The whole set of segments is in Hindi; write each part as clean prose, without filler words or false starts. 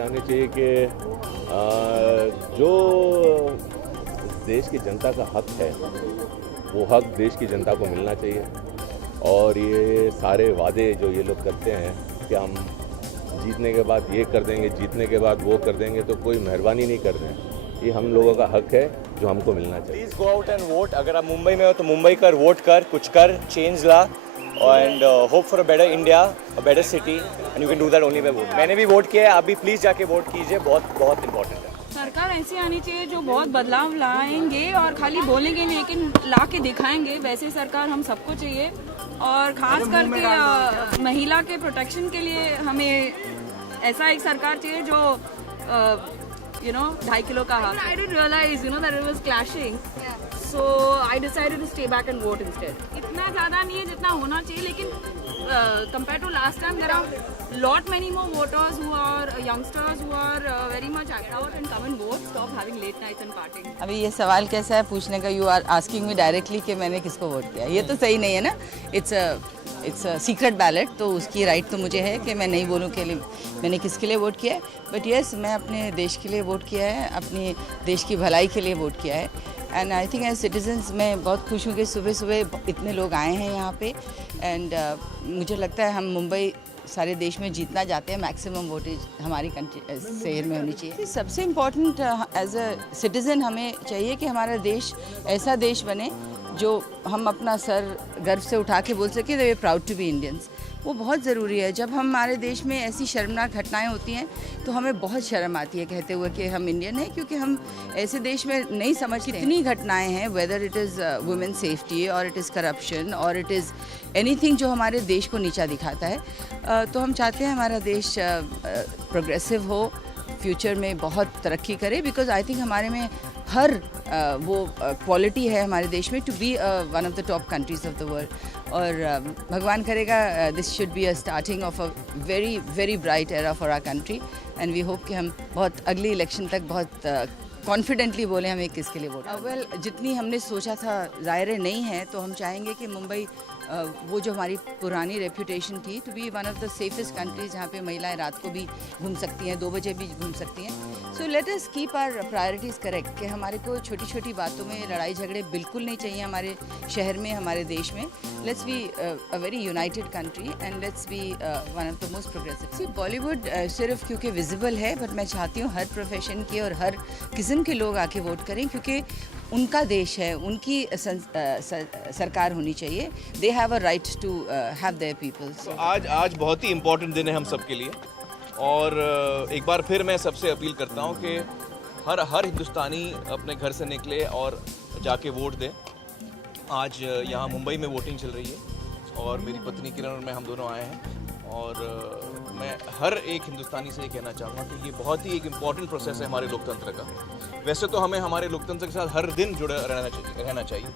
आनी चाहिए कि जो देश की जनता का हक है वो हक देश की जनता को मिलना चाहिए। और ये सारे वादे जो ये लोग करते हैं कि हम जीतने के बाद ये कर देंगे, जीतने के बाद वो कर देंगे, तो कोई मेहरबानी नहीं कर रहे हैं। ये हम लोगों का हक है जो हमको मिलना चाहिए। Please go out and vote. अगर आप मुंबई में हो तो मुंबई कर, वोट कर, कुछ कर, चेंज ला and hope for a better India, a better city, and you can do that only by vote. मैंने भी वोट किया है, आप भी प्लीज़ जाके वोट कीजिए, बहुत बहुत इंपॉर्टेंट है। सरकार ऐसी आनी चाहिए जो बहुत बदलाव लाएंगे और खाली बोलेंगे नहीं लेकिन ला के दिखाएंगे। वैसे सरकार हम सबको चाहिए और खास करके महिला के प्रोटेक्शन के लिए हमें ऐसा एक सरकार चाहिए जो 2.5 किलो का half. I didn't realize that it was clashing. So I decided to stay back and vote instead. इतना ज़्यादा नहीं है जितना होना चाहिए, लेकिन compared to last time there are lot many more voters who are youngsters who are very much active out and come and vote. Stop having late nights and partying. अभी ये सवाल कैसा है पूछने का? You are asking me directly कि मैंने किसको वोट किया। ये तो सही नहीं है ना। इट्स अ सीक्रेट बैलेट, तो उसकी राइट तो मुझे है कि मैं नहीं बोलूँ कि मैंने किसके लिए वोट किया है। बट येस, मैं अपने देश के लिए वोट किया है, अपने देश की भलाई के लिए वोट किया है। And I think as citizens मैं बहुत खुश हूँ कि सुबह सुबह इतने लोग आए हैं यहाँ पे। एंड मुझे लगता है हम मुंबई सारे देश में जीतना चाहते हैं। मैक्सिमम वोटेज हमारी कंट्री शहर में होनी चाहिए। सबसे इम्पोर्टेंट एज अ सिटीज़न हमें चाहिए कि हमारा देश ऐसा देश बने जो हम अपना सर गर्व से उठा के बोल सके वे प्राउड टू बी इंडियंस। वो बहुत ज़रूरी है। जब हमारे देश में ऐसी शर्मनाक घटनाएं होती हैं तो हमें बहुत शर्म आती है कहते हुए कि हम इंडियन हैं, क्योंकि हम ऐसे देश में नहीं समझते कितनी घटनाएं हैं, whether it is women safety और इट इज़ करप्शन और इट इज़ एनीथिंग जो हमारे देश को नीचा दिखाता है। तो हम चाहते हैं हमारा देश प्रोग्रेसिव हो, फ्यूचर में बहुत तरक्की करे, बिकॉज आई थिंक हमारे में हर वो क्वालिटी है हमारे देश में to be one of the top countries of the world. और भगवान करेगा this should be a starting of a very very bright era for our country. And we hope कि हम बहुत अगली इलेक्शन तक बहुत कॉन्फिडेंटली बोले हमें किसके लिए वोट। वेल, जितनी हमने सोचा था ज़ाहिर नहीं है, तो हम चाहेंगे कि मुंबई वो जो हमारी पुरानी रेपुटेशन थी to be one of the safest countries जहाँ पे महिलाएं रात को भी घूम सकती हैं, 2 बजे भी घूम सकती हैं। So let us keep our priorities correct कि हमारे को छोटी छोटी बातों में लड़ाई झगड़े बिल्कुल नहीं चाहिए हमारे शहर में, हमारे देश में। Let's be a very united country and let's be one of the most progressive. See Bollywood सिर्फ क्योंकि विजिबल है, बट मैं चाहती हूँ हर प्रोफेशन के और हर किस्म के लोग आके वोट करें, क्योंकि उनका देश है, उनकी सरकार होनी चाहिए। They have a right to have their peoples. आज बहुत ही इम्पोर्टेंट दिन है हम सब के लिए। और एक बार फिर मैं सबसे अपील करता हूँ कि हर हिंदुस्तानी अपने घर से निकले और जाके वोट दे। आज यहाँ मुंबई में वोटिंग चल रही है और मेरी पत्नी किरण और मैं, हम दोनों आए हैं। और मैं हर एक हिंदुस्तानी से ये कहना चाहूँगा कि ये बहुत ही एक इम्पॉर्टेंट प्रोसेस है हमारे लोकतंत्र का। वैसे तो हमें हमारे लोकतंत्र के साथ हर दिन जुड़े रहना चाहिए,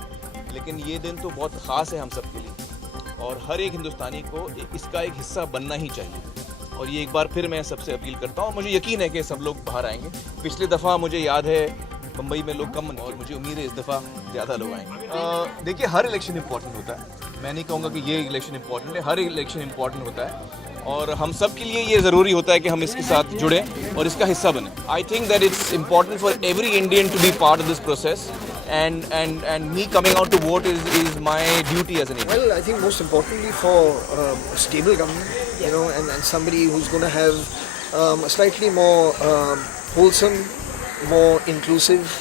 लेकिन ये दिन तो बहुत ख़ास है हम सब के लिए और हर एक हिंदुस्तानी को इसका एक हिस्सा बनना ही चाहिए। और ये एक बार फिर मैं सबसे अपील करता हूँ। मुझे यकीन है कि सब लोग बाहर आएंगे। पिछली दफ़ा मुझे याद है मुंबई में लोग कम, और मुझे उम्मीद है इस दफ़ा ज़्यादा लोग आएंगे। देखिए, हर इलेक्शन इम्पॉर्टेंट होता है। मैं नहीं कहूँगा कि ये इलेक्शन इम्पॉर्टेंट है, हर इलेक्शन इम्पॉर्टेंट होता है और हम सब के लिए ये ज़रूरी होता है कि हम इसके साथ जुड़ें और इसका हिस्सा बने। I think that it's important for every Indian to be part of this process and me coming out to vote is my duty as an Indian. Well, I think most importantly for a stable government, and somebody who's going to have a slightly more wholesome, more inclusive,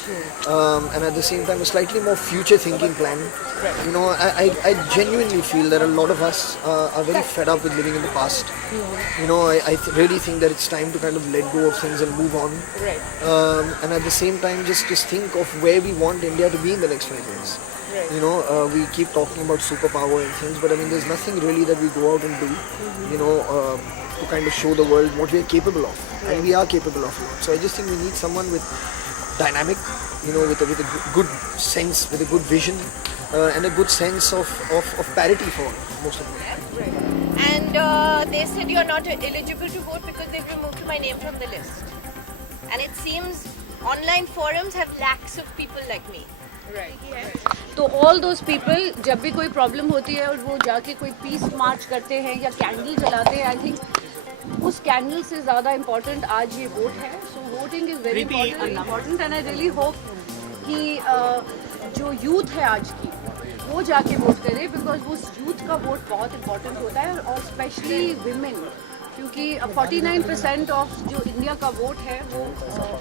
and at the same time a slightly more future thinking plan. I genuinely feel that a lot of us are very fed up with living in the past. I really think that it's time to kind of let go of things and move on. And at the same time just think of where we want India to be in the next 5 years. We keep talking about superpower and things, but I mean there's nothing really that we go out and do, to kind of show the world what we are capable of. And we are capable of it. So I just think we need someone with dynamic, with a good sense, with a good vision, and a good sense of parity for most of them. And they said you're not eligible to vote because they've removed my name from the list. And it seems online forums have lakhs of people like me. तो ऑल दोज पीपल जब भी कोई प्रॉब्लम होती है और वो जाके कोई पीस मार्च करते हैं या कैंडल जलाते हैं, आई थिंक उस कैंडल से ज़्यादा इम्पोर्टेंट आज ये वोट है. So voting is very important and I really hope कि जो यूथ है आज की वो जाके वोट करे, बिकॉज उस यूथ का वोट बहुत इम्पोर्टेंट होता है, और स्पेशली विमेन, क्योंकि 49% ऑफ जो इंडिया का वोट है वो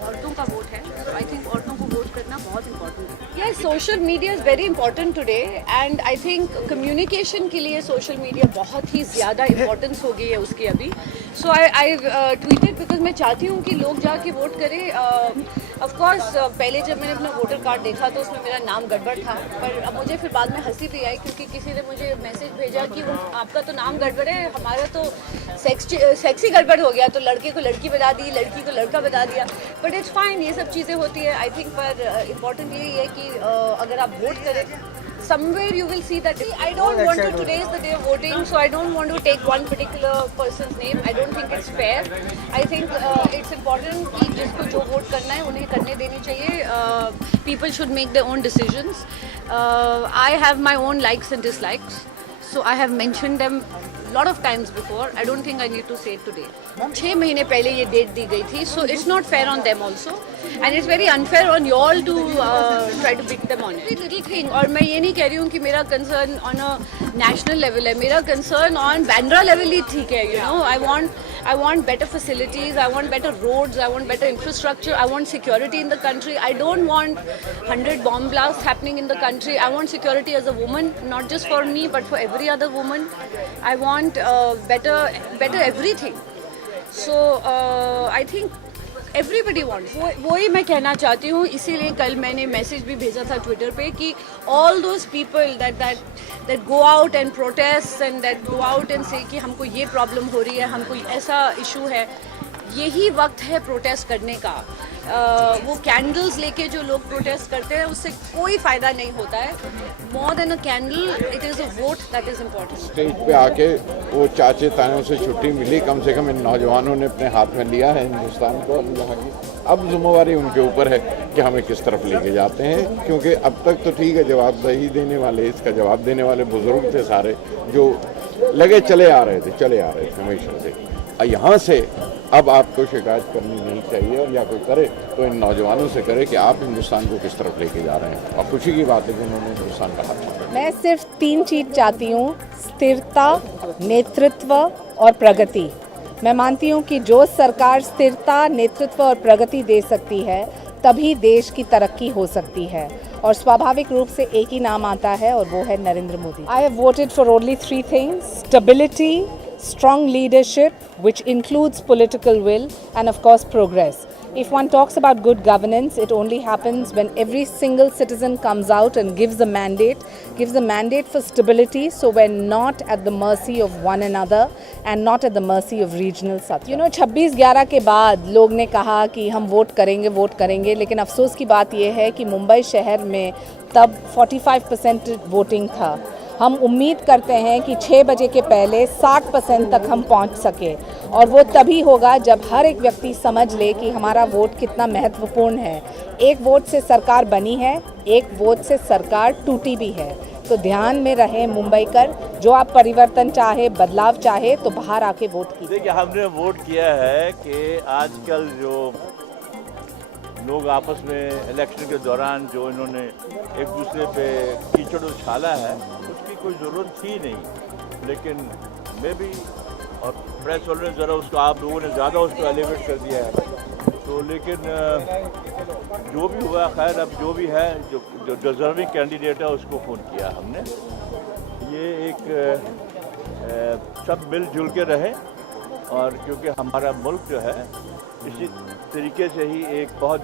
औरतों का वोट है. तो आई थिंक औरतों को वोट करना बहुत इम्पोर्टेंट है. Yes, social media is very important today, and I think communication के लिए सोशल मीडिया बहुत ही ज़्यादा इम्पोर्टेंस हो गई है उसकी अभी. सो आई ट्वीटेड बिकॉज मैं चाहती हूँ कि लोग जाके वोट करें. ऑफ कोर्स पहले जब मैंने अपना वोटर कार्ड देखा तो उसमें मेरा नाम गड़बड़ था, पर अब मुझे फिर बाद में हंसी भी आई, क्योंकि किसी ने मुझे मैसेज भेजा कि वो आपका तो नाम गड़बड़ है, हमारा तो सेक्सी गड़बड़ हो गया, तो लड़के को लड़की बना दी, लड़की को लड़का बना दिया. बट इट्स फाइन, ये सब चीज़ें होती है आई थिंक. पर इम्पोर्टेंट यही है कि अगर आप वोट करें, somewhere you will see that. I don't want to, today is the day of voting, so I don't want to take one particular person's name. I don't think it's fair. I think it's important कि जिसको जो वोट करना है उन्हें करने देनी चाहिए. People should make their own decisions. I have my own likes and dislikes, so I have mentioned them lot of times before. I don't think I need to say it today. 6 महीने पहले ये डेट दी गई थी, so it's not fair on them also, and it's very unfair on you all to try to beat them on it. Little thing, और मैं ये नहीं कह रही हूँ कि मेरा concern on a national level है, मेरा concern on Bandra level ही ठीक है. You know, I want better facilities, I want better roads, I want better infrastructure, I want security in the country. I don't want 100 bomb blasts happening in the country. I want security as a woman, not just for me but for every other woman. I want better everything. So I think everybody wants. वही मैं कहना चाहती हूँ, इसीलिए कल मैंने मैसेज भी भेजा था ट्विटर पे कि all those people that go out and protest and that go out and say कि हमको ये प्रॉब्लम हो रही है, हमको ऐसा इशू है, यही वक्त है प्रोटेस्ट करने का. वो कैंडल्स लेके जो लोग प्रोटेस्ट करते हैं उससे कोई फ़ायदा नहीं होता है. More than a candle, it is a vote that is important. Stage पे आके वो चाचे तायों से छुट्टी मिली, कम से कम इन नौजवानों ने अपने हाथ में लिया है हिंदुस्तान को. अब जिम्मेवारी उनके ऊपर है कि हमें किस तरफ लेके जाते हैं, क्योंकि अब तक तो ठीक है जवाबदेही देने वाले, इसका जवाब देने वाले बुजुर्ग थे सारे, जो लगे चले आ रहे थे हमेशा से. यहाँ से अब आपको शिकायत करनी नहीं चाहिए, और या कोई करे तो इन नौजवानों से करे कि आप हिंदुस्तान को किस तरफ लेके जा रहे हैं. और खुशी की बात है कि उन्होंने हिंदुस्तान का हाथ पकड़ा. मैं सिर्फ 3 चीज़ चाहती हूँ: स्थिरता, नेतृत्व और प्रगति. मैं मानती हूँ कि जो सरकार स्थिरता, नेतृत्व और प्रगति दे सकती है तभी देश की तरक्की हो सकती है, और स्वाभाविक रूप से एक ही नाम आता है और वो है Narendra Modi. I have voted for only 3 things: stability, strong leadership, which includes political will, and of course progress. If one talks about good governance, it only happens when every single citizen comes out and gives a mandate for stability, so we're not at the mercy of one another and not at the mercy of regional satya. You know, 26/11 के बाद लोग ने कहा कि हम वोट करेंगे, लेकिन अफसोस की बात यह है कि मुंबई शहर में तब 45% वोटिंग था. हम उम्मीद करते हैं कि 6 बजे के पहले 60% तक हम पहुंच सके, और वो तभी होगा जब हर एक व्यक्ति समझ ले कि हमारा वोट कितना महत्वपूर्ण है. एक वोट से सरकार बनी है, एक वोट से सरकार टूटी भी है. तो ध्यान में रहे मुंबईकर, जो आप परिवर्तन चाहे, बदलाव चाहे, तो बाहर आके वोट कीजिए. देखिए, हमने वोट किया है कि आजकल जो लोग आपस में इलेक्शन के दौरान जो इन्होंने एक दूसरे पे कीचड़ उछाला है, उसकी कोई ज़रूरत थी नहीं. लेकिन मे भी, और प्रेस वालों ने ज़रा उसको, आप लोगों ने ज़्यादा उसको एलिवेट कर दिया है. तो लेकिन जो भी हुआ, खैर अब जो भी है, जो डिजर्विंग कैंडिडेट है उसको फ़ोन किया हमने. ये एक सब मिलजुल के रहे, और क्योंकि हमारा मुल्क जो है इसी तरीके से ही एक बहुत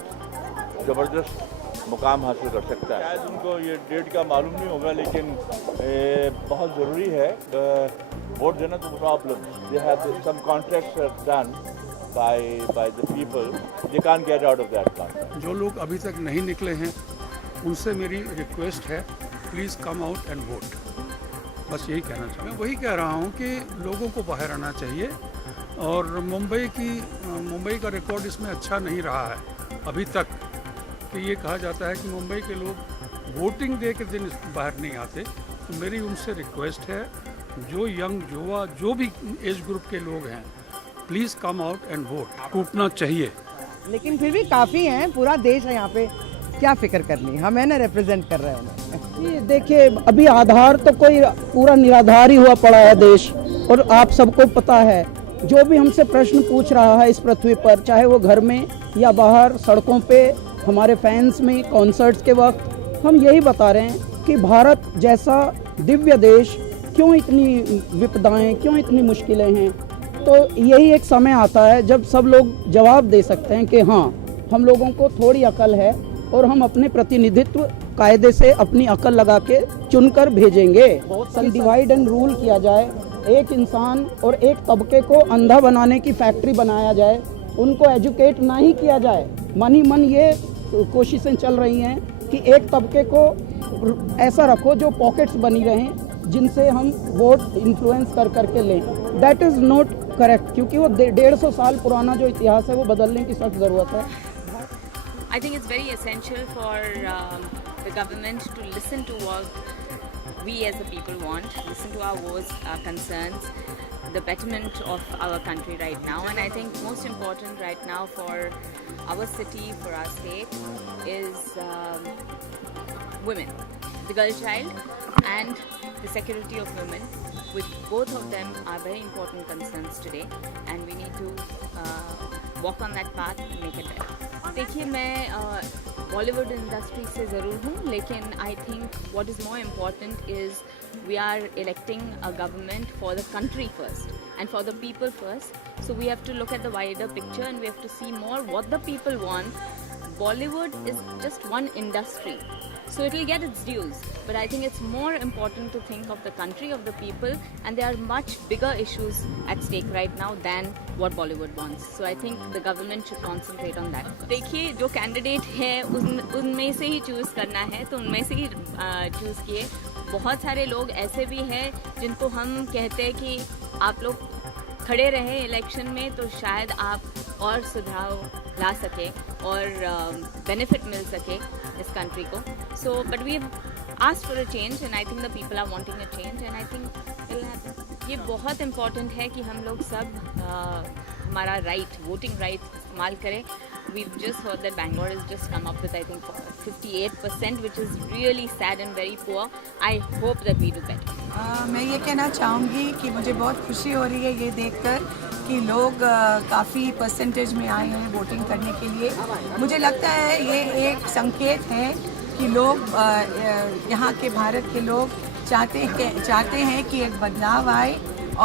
ज़बरदस्त मुकाम हासिल कर सकता है. शायद उनको ये डेट का मालूम नहीं होगा, लेकिन बहुत ज़रूरी है वोट देना. तो problem they have some contracts done by the people, they can't get out of that contract. जो लोग अभी तक नहीं निकले हैं उनसे मेरी रिक्वेस्ट है, please come out and vote. बस यही कहना चाहूँ. मैं वही कह रहा हूँ कि लोगों को बाहर आना चाहिए, और मुंबई का रिकॉर्ड इसमें अच्छा नहीं रहा है अभी तक, कि ये कहा जाता है कि मुंबई के लोग वोटिंग डे के दिन बाहर नहीं आते. तो मेरी उनसे रिक्वेस्ट है, जो यंग, युवा, जो भी एज ग्रुप के लोग हैं, please come out and vote. टूटना चाहिए, लेकिन फिर भी काफ़ी हैं, पूरा देश है यहाँ पे, क्या फिक्र करनी, हम है ना रिप्रेजेंट कर रहे हैं। ये देखिए, अभी आधार तो कोई पूरा निराधार ही हुआ पड़ा है देश, और आप सबको पता है जो भी हमसे प्रश्न पूछ रहा है इस पृथ्वी पर, चाहे वो घर में या बाहर सड़कों पे, हमारे फैंस में, कॉन्सर्ट्स के वक्त, हम यही बता रहे हैं कि भारत जैसा दिव्य देश क्यों इतनी विपदाएं, क्यों इतनी मुश्किलें हैं। तो यही एक समय आता है जब सब लोग जवाब दे सकते हैं कि हाँ, हम लोगों को थोड़ी अकल है और हम अपने प्रतिनिधित्व कायदे से अपनी अकल लगा के चुनकर भेजेंगे। सन डिवाइड एंड रूल किया जाए, एक इंसान और एक तबके को अंधा बनाने की फैक्ट्री बनाया जाए, उनको एजुकेट ना ही किया जाए। मन ही मन ये कोशिशें चल रही हैं कि एक तबके को ऐसा रखो जो पॉकेट्स बनी रहें, जिनसे हम वोट इन्फ्लुएंस कर करके लें। दैट इज़ नॉट करेक्ट, क्योंकि वो 150 साल पुराना जो इतिहास है वो बदलने की सख्त ज़रूरत है। I think it's very essential for the government to listen to what we as the people want, listen to our woes, our concerns, the betterment of our country right now. And I think most important right now for our city, for our state, is women, the girl child and the security of women, which both of them are very important concerns today, and we need to walk on that path and make it better. देखिए, मैं बॉलीवुड इंडस्ट्री से ज़रूर हूँ, लेकिन I think what is more important is we are electing a government for the country first and for the people first. So we have to look at the wider picture and we have to see more what the people want. Bollywood is just one industry, so it will get its dues, but I think it's more important to think of the country, of the people, and there are much bigger issues at stake right now than what Bollywood wants. So I think the government should concentrate on that. देखिए, जो कैंडिडेट है उनमें से ही चूज़ करना है, तो उनमें से ही चूज़ किए। बहुत सारे लोग ऐसे भी हैं जिनको हम कहते हैं कि आप लोग खड़े रहें इलेक्शन में, तो शायद आप और सुधार ला सके और बेनिफिट मिल सके इस कंट्री को। So but we have asked for a change and I think the people are wanting a change and I think will happen. ये बहुत इम्पॉर्टेंट है कि हम लोग सब हमारा राइट, वोटिंग राइट इस्तेमाल करें। We've just heard that Bangalore has just come up with, I think, 58%, which is really sad and very poor. I hope that we do better. मैं ये कहना चाहूँगी कि मुझे बहुत खुशी हो रही है ये देखकर कि लोग काफ़ी परसेंटेज में आए हैं वोटिंग करने के लिए। मुझे लगता है ये एक संकेत है कि लोग यहाँ के भारत के लोग चाहते हैं कि एक बदलाव आए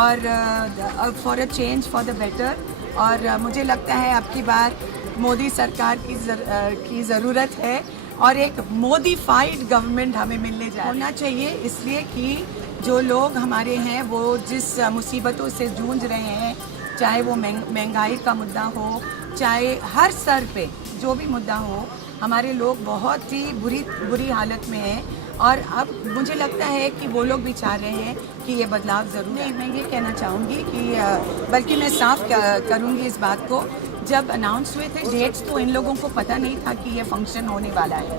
और for a change for the better. और मुझे लगता है अब की बार मोदी सरकार की ज़रूरत है और एक मोदीफाइड गवर्नमेंट हमें मिलने होना चाहिए, इसलिए कि जो लोग हमारे हैं वो जिस मुसीबतों से जूझ रहे हैं, चाहे वो महंगाई का मुद्दा हो, चाहे हर स्तर पे जो भी मुद्दा हो, हमारे लोग बहुत ही बुरी हालत में हैं। और अब मुझे लगता है कि वो लोग भी चाह रहे हैं कि ये बदलाव ज़रूर है। मैं ये कहना चाहूँगी कि बल्कि मैं साफ करूँगी इस बात को, जब अनाउंस हुए थे डेट्स तो इन लोगों को पता नहीं था कि ये फंक्शन होने वाला है,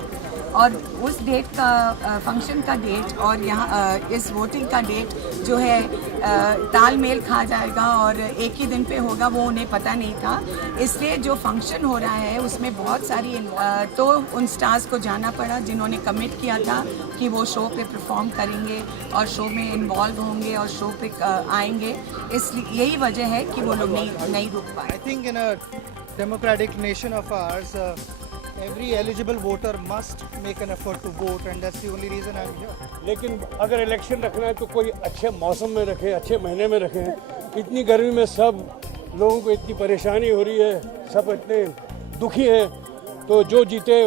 और उस डेट का फंक्शन का डेट और यहाँ इस वोटिंग का डेट जो है तालमेल खा जाएगा और एक ही दिन पे होगा, वो उन्हें पता नहीं था। इसलिए जो फंक्शन हो रहा है उसमें बहुत सारी तो उन स्टार्स को जाना पड़ा जिन्होंने कमिट किया था कि वो शो पे परफॉर्म करेंगे और शो में इन्वॉल्व होंगे और शो पे आएंगे। इसलिए यही वजह है कि वो लोग नहीं रुक पाए। I think in a democratic nation of hours every eligible voter must make an effort to vote and that's the only reason I'm here. लेकिन अगर इलेक्शन रखना है तो कोई अच्छे मौसम में रखें, अच्छे महीने में रखें। इतनी गर्मी में सब लोगों को इतनी परेशानी हो रही है, सब इतने दुखी हैं, तो जो जीते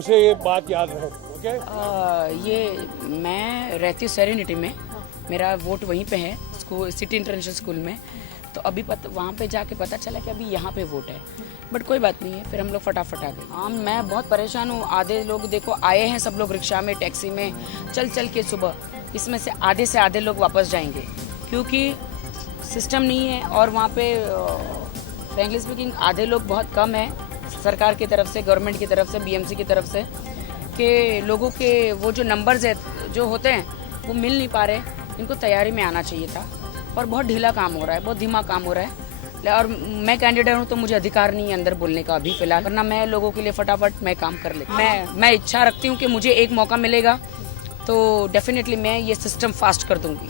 उसे ये बात याद रहे। ओके? ये मैं रहती हूँ सेरेनिटी में, मेरा वोट वहीं पे है, स्कूल सिटी इंटरनेशनल स्कूल में। तो अभी वहाँ पे जाके पता चला कि अभी यहाँ पे वोट है, बट कोई बात नहीं है, फिर हम लोग फटाफट आ गए। हाँ, मैं बहुत परेशान हूँ। आधे लोग देखो आए हैं, सब लोग रिक्शा में, टैक्सी में चल के सुबह, इसमें से आधे लोग वापस जाएंगे क्योंकि सिस्टम नहीं है। और वहाँ पे फ्रैंकली स्पीकिंग आधे लोग बहुत कम हैं सरकार की तरफ से, गवर्नमेंट की तरफ से, बीएमसी की तरफ से, कि लोगों के वो जो नंबर्स है जो होते हैं वो मिल नहीं पा रहे। इनको तैयारी में आना चाहिए था और बहुत ढीला काम हो रहा है, बहुत धीमा काम हो रहा है। और मैं कैंडिडेट हूँ तो मुझे अधिकार नहीं है अंदर बोलने का अभी फिलहाल, वरना मैं लोगों के लिए फटाफट मैं काम कर लेती। मैं इच्छा रखती हूँ कि मुझे एक मौका मिलेगा तो डेफिनेटली मैं ये सिस्टम फास्ट कर दूंगी।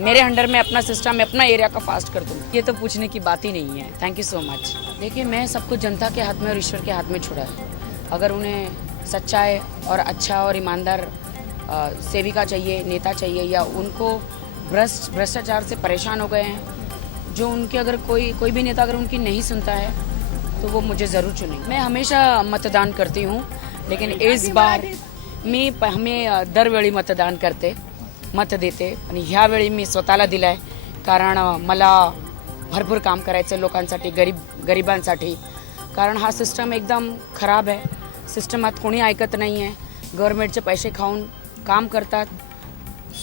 मेरे अंडर में अपना सिस्टम, अपना एरिया का फास्ट कर दूंगी। ये तो पूछने की बात ही नहीं है। Thank you so much. देखिए, मैं सबको जनता के हाथ में और ईश्वर के हाथ में छोड़ा है। अगर उन्हें सच्चाई और अच्छा और ईमानदार सेविका चाहिए, नेता चाहिए, या उनको भ्रष्टाचार से परेशान हो गए हैं, जो उनके अगर कोई भी नेता अगर उनकी नहीं सुनता है तो वो मुझे ज़रूर चुने। मैं हमेशा मतदान करती हूँ, लेकिन इस बार हमें दरवेळी मतदान करते, मत देते, आणि ह्यावेळी मी स्वतःला दिलाय, कारण मला भरपूर काम करायचं लोकांसाठी, गरिबांसाठी, कारण हा सिस्टम एकदम खराब आहे। सिस्टमात कोणी ऐकत नाही आहे, गव्हर्नमेंटचे पैसे खाऊन काम करतात,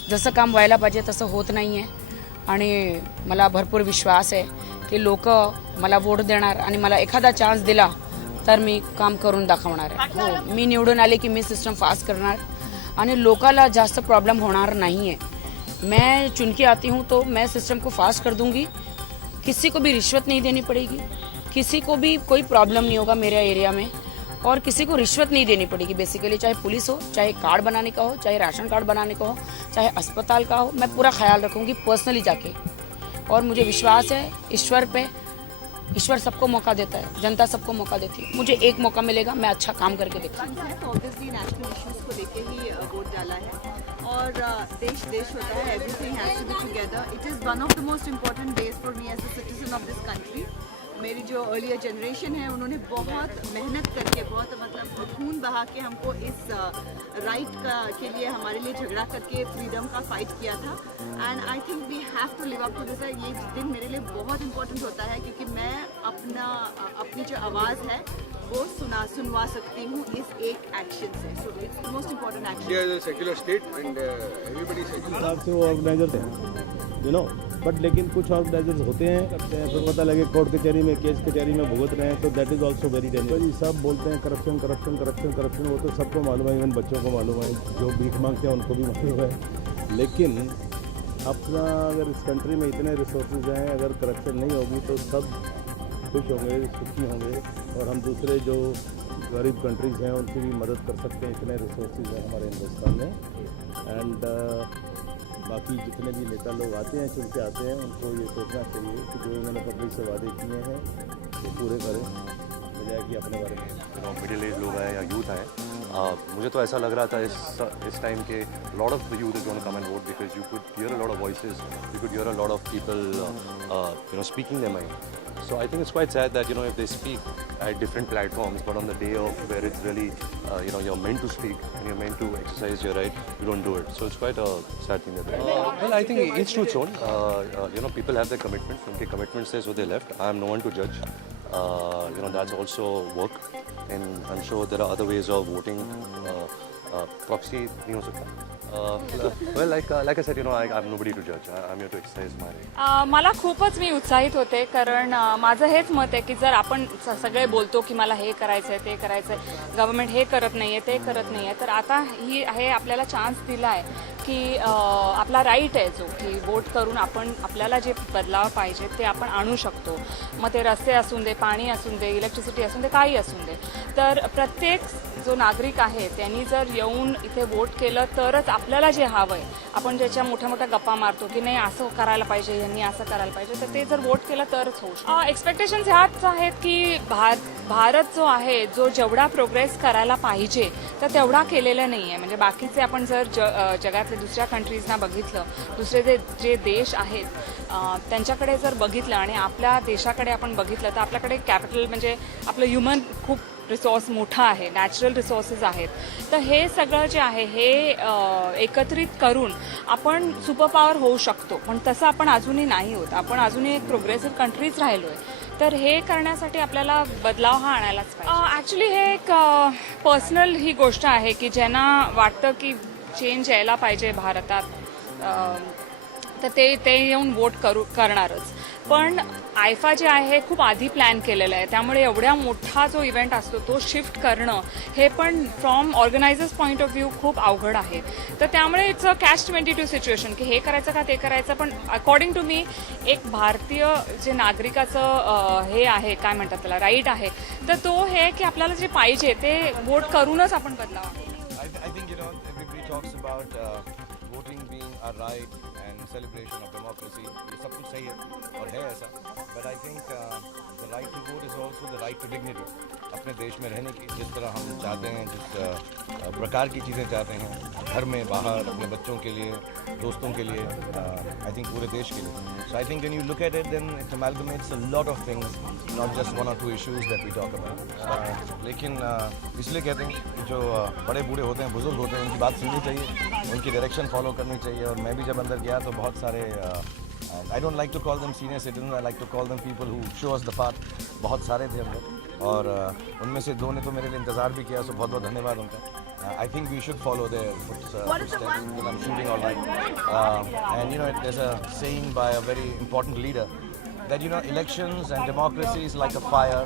जसं काम व्हायला पाहिजे तसं होत नाही आहे, आणि मला भरपूर विश्वास आहे की लोक मला वोट देणार आणि मला एखादा चान्स दिला तर मी काम करून दाखवणार आहे। हो, मी निवडून आले की मी सिस्टम फास्ट करणार आणि लोकाला जास्त प्रॉब्लम होणार नहीं है। मैं चुन के आती हूँ तो मैं सिस्टम को फास्ट कर दूंगी, किसी को भी रिश्वत नहीं देनी पड़ेगी, किसी को भी कोई प्रॉब्लम नहीं होगा मेरे एरिया में, और किसी को रिश्वत नहीं देनी पड़ेगी बेसिकली, चाहे पुलिस हो, चाहे कार्ड बनाने का हो, चाहे राशन कार्ड बनाने का हो, चाहे अस्पताल का हो, मैं पूरा ख्याल रखूँगी पर्सनली जाके। और मुझे विश्वास है ईश्वर पे, ईश्वर सबको मौका देता है, जनता सबको मौका देती है। मुझे एक मौका मिलेगा, मैं अच्छा काम करके दिखाऊंगी। ऑब्वियसली नेशनल इश्यूज को लेके ही वोट डाला है, और देश होता है, everything has to be together. It is one of the most important days for me as a citizen of this country. मेरी जो अर्लियर जनरेशन है उन्होंने बहुत मेहनत करके, बहुत मतलब खून बहा के हमको इस राइट के लिए, हमारे लिए झगड़ा करके फ्रीडम का फाइट किया था, and I think we have to live up to this. ये दिन मेरे लिए बहुत इंपॉर्टेंट होता है, क्योंकि मैं अपनी जो आवाज़ है वो सुनवा सकती हूँ इस एक एक्शन से। So it's most important action. Secular state and everybody हिसाब से वो ऑर्गेनाइजर थे, बट लेकिन कुछ ऑर्गेनाइजर्स होते हैं, करते हैं, फिर पता लगे कोर्ट कचहरी में, केस कचहरी में भुगत रहे हैं, तो that is also very dangerous. सब बोलते हैं करप्शन करप्शन करप्शन करप्शन, वो तो सबको मालूम है, इवन बच्चों को मालूम है, जो भीख मांगते हैं उनको भी मालूम है। लेकिन अपना अगर इस कंट्री में इतने रिसोर्सेज हैं, अगर करप्शन नहीं होगी तो सब खुश होंगे, सुखी होंगे, और हम दूसरे जो गरीब कंट्रीज़ हैं उनकी भी मदद कर सकते हैं। इतने रिसोर्सेज हैं हमारे हिंदुस्तान में। एंड बाकी जितने भी नेता लोग आते हैं, चुन के आते हैं, उनको ये सोचना चाहिए कि जो उन्होंने पब्लिक से वादे किए हैं वो पूरे करें, बजाय कि अपने बारे में। मिडिल एज लोग आए या यूथ आए, मुझे तो ऐसा लग रहा था इस टाइम के lot of the youth is gonna come and vote, because you could hear a lot of voices, you could hear a lot of people speaking their mind. So I think it's quite sad that if they speak at different platforms, but on the day of where it's really you're meant to speak and you're meant to exercise your right, you don't do it. So it's quite a sad thing that. Well, I think each to its own. People have their commitments. Unke commitment says so they left. I am no one to judge. That's also work, and I'm sure there are other ways of voting. Proxy नहीं हो सकता. Well, like I said, I'm nobody to judge. I'm here to exercise my right. मला खूपच मी उत्साहित होते, कारण माझं हेच मत आहे की जर आपण सगळे बोलतो की मला हे करायचं आहे, ते करायचं आहे, गव्हर्नमेंट हे करत नाही आहे, ते करत नाही आहे, तर आता हे आपल्याला चान्स दिला आहे की आपला राईट आहे जो की वोट करून आपण आपल्याला जे बदलाव पाहिजे ते आपण आणू शकतो। मग ते रस्ते असून दे, पाणी असून दे, इलेक्ट्रिसिटी असून दे, काही असून दे, तर प्रत्येक जो नागरिक आहे त्यांनी जर येऊन इथे वोट केलं तरच आपल्याला जे हवं आहे, आपण ज्याच्या मोठ्या मोठ्या गप्पा मारतो की नाही असं करायला पाहिजे, यांनी असं करायला पाहिजे, तर ते जर वोट केलं तरच होऊ शकतं। एक्सपेक्टेशन्स ह्याच आहेत की भारत जो आहे, जो जेवढा प्रोग्रेस करायला पाहिजे तर तेवढा केलेला नाही आहे। म्हणजे बाकीचे आपण जर जगातले दुसऱ्या कंट्रीजना बघितलं, दुसरे जे देश आहेत त्यांच्याकडे जर बघितलं आणि आपल्या देशाकडे आपण बघितलं, तर आपल्याकडे कॅपिटल म्हणजे आपलं ह्युमन खूप रिसोर्स मोठा आहे, नॅचरल रिसोर्सेस आहेत, तर हे सगळं जे आहे हे एकत्रित करून आपण सुपर पॉवर होऊ शकतो, पण तसं आपण अजूनही नाही होत, आपण अजूनही एक प्रोग्रेसिव्ह कंट्रीज राहिलो आहे। तर हे करण्यासाठी आपल्याला बदलाव हा आणायलाच पाहिजे। ॲक्च्युली हे एक पर्सनल ही गोष्ट आहे की ज्यांना वाटतं की चेंज यायला पाहिजे भारतात, तर ते येऊन वोट करणारच। पण आयफा जे आहे खूप आधी प्लॅन केलेलं आहे, त्यामुळे एवढ्या मोठा जो इव्हेंट असतो तो शिफ्ट करणं हे पण from organisers point of view खूप अवघड आहे. तर त्यामुळे इट्स अ कॅच 22 सिच्युएशन की हे करायचं का ते करायचं. पण अकॉर्डिंग टू मी एक भारतीय जे नागरिकाचं हे आहे, काय म्हणतात त्याला, राईट आहे, तर तो हे की आपल्याला जे पाहिजे ते वोट करूनच आपण बदलावं. I think, you know, everybody talks about voting being a right and celebration of democracy. ये सब कुछ सही है और है ऐसा, but I think the right to vote is also the right to dignity. अपने देश में रहने की जिस तरह हम चाहते हैं, जिस प्रकार की चीज़ें चाहते हैं, घर में बाहर, अपने बच्चों के लिए, दोस्तों के लिए, I think पूरे देश के लिए. So I think when you look at it, then it amalgamates a lot of things, not just one or two issues that we talk about. लेकिन इसलिए कहते हैं कि जो बड़े बूढ़े होते हैं, बुजुर्ग होते हैं, उनकी बात सुननी चाहिए, उनकी डायरेक्शन फॉलो करनी चाहिए. और मैं भी जब अंदर गया तो बहुत सारे I don't like to call them senior citizens, I like to call them people who show us the path. बहुत सारे थे अंदर और उनमें से दो ने तो मेरे लिए इंतज़ार भी किया, सो बहुत बहुत धन्यवाद उनका. I think we should follow their footsteps because I'm shooting all night. And you know, there's a saying by a very important leader that, you know, elections and democracy is like a fire,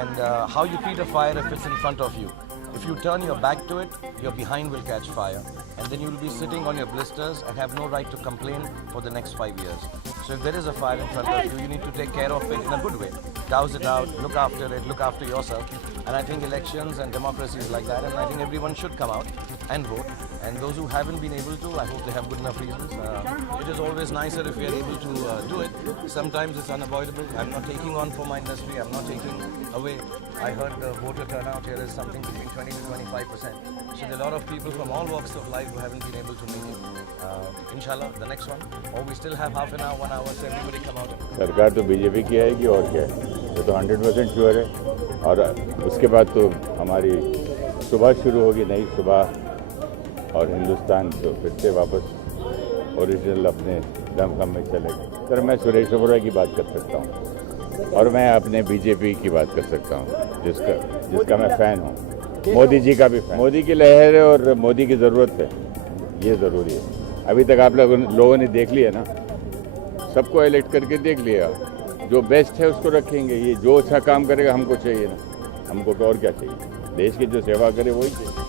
and how you treat a fire if it's in front of you. If you turn your back to it, your behind will catch fire, and then you will be sitting on your blisters and have no right to complain for the next 5 years. So if there is a fire in front of you, you need to take care of it in a good way. Douse it out, look after it, look after yourself. And I think elections and democracy is like that, and I think everyone should come out and vote. And those who haven't been able to, I hope they have good enough reasons. It is always nicer if we are able to do it. Sometimes it's unavoidable. I'm not taking on for my industry. I'm not taking away. I heard the voter turnout here is something between 20 to 25%. So there are a lot of people from all walks of life who haven't been able to make it. Inshallah, the next one. Or we still have half an hour, 1 hour, so everybody come out. सरकार तो बीजेपी की आएगी और क्या है, ये तो 100% श्योर है. और उसके बाद तो हमारी सुबह शुरू होगी, नई सुबह, और हिंदुस्तान तो फिर से वापस ओरिजिनल अपने दमखम में चलेगा. सर, मैं सुरेश ओबेरॉय की बात कर सकता हूँ और मैं अपने बीजेपी की बात कर सकता हूँ, जिसका मैं फ़ैन हूँ. मोदी जी का भी फैन. मोदी की लहर है और मोदी की ज़रूरत है, ये ज़रूरी है. अभी तक आप लोगों ने देख लिया ना, सबको इलेक्ट करके देख लिया. जो बेस्ट है उसको रखेंगे. ये जो अच्छा काम करेगा हमको चाहिए ना, हमको तो और क्या चाहिए. देश की जो सेवा करे वही चाहिए.